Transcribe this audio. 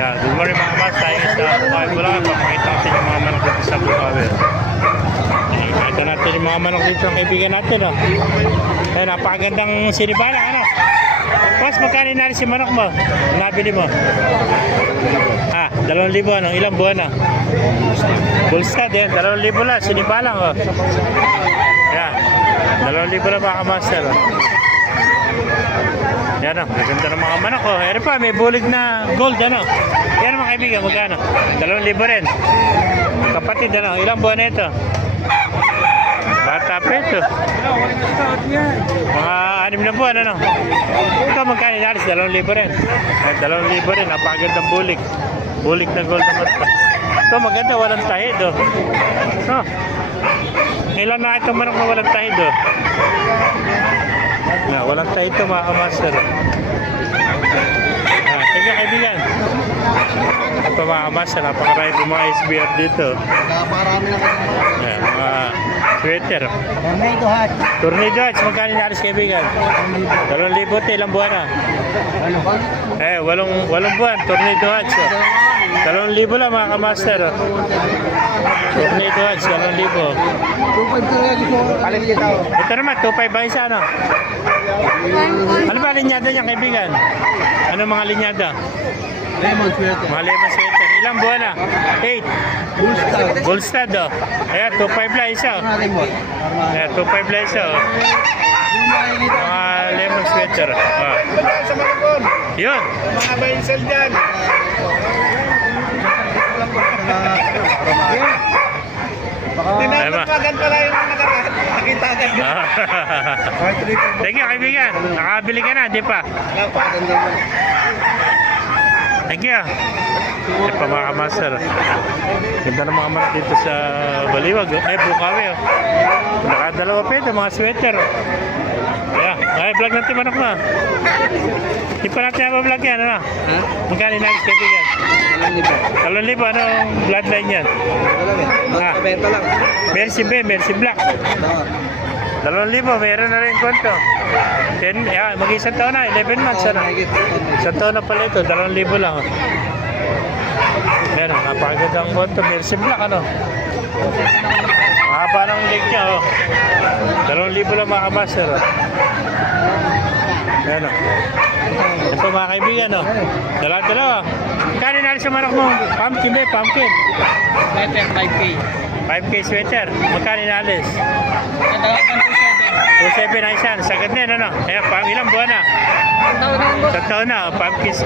Yeah, good morning mga mas. Tayo sa Bukawi, Bulacan. Papakita ko sa inyo mga manok dito sa Bukawi. Ito natin yung mga manok dito ang kaibigan natin. Oh. Ayan, napakagandang sinibalang. Ano? Mas magkano na si manok mo? Nabili mo? 2,000. Ano? Ilang buwan na? Bullstad yan. 2,000 lang. Sinibalang. Oh. Ayan. 2,000 lang mga master. Oh. Yan o, maganda ng mga manok o. Yan pa, may bulig na gold ano. Yan mga kaibigan, magkano? 2,000 rin. Kapatid ano, ilang buwan na ito? Bata pa ito. Mga 6 na buwan ano. Ito magkano inalis? 2,000 rin. 2,000 rin, napakagandang bulig. Bulig na gold naman pa. Ito maganda, walang tahid o. No. Ilan na itong manok na walang tahid o. Yeah, walang tayo ito mga kamaster. Sige kaibigan. Ito mga kamaster, napakarami po mga SBR dito. Yeah, mga sweater. Tornado hats, magkano inalis kaibigan? 2,000, ilang buwan na? 8 buwan, tornado hats. 2,000 lang mga kamaster. Tornado hats, 2,000. Ito naman, 2,500 ba isa ano? Ano ba linyada niya kaibigan? Ano mga linyada? Lemon sweater. Mga lemon sweater. Ilang buwan na? 8. Bullstad oh. Ayan, 2,500 lang isa. Ayan, 2,500 lang isa oh. Mga lemon sweater. Ah. Yun. Mga bainsel dyan. Tinatapagan pala yung nakita agad. Thank you kaibigan. Nakabili ka na, di pa? Thank you. Ito pa mga kamaster. Ganda ng mga manok dito sa Baliwag. Bukawi oh. Nakadalawa pa ito, mga sweater. Yeah. Ay, vlog natin manok na. Di pa natin vlog yan, ano? Magkano nagis kaibigan? 2,000. Anong bloodline yan? Benta lang. Mercy B, Mercy Black. 2,000, meron na rin kwento. Mag-isang taon na, 11 months ano. Isang taon na pala ito, 2,000 lang. Meron, napakagandang kwento, Mercy Black ano. Mahaba ng leg niya oh. 2,000 lang mga kamaster oh. Ayan oh. Ito mga kaibigan oh. Dalawa. Kanin natin sa manok mo? Pumpkin ba? Pumpkin. Sweater 5K. 5K sweater. Magkano inalis? 2,700 ang isa. Sagad din ano? Ayan, ilang buwan na? 1 taon na. Pumpkins.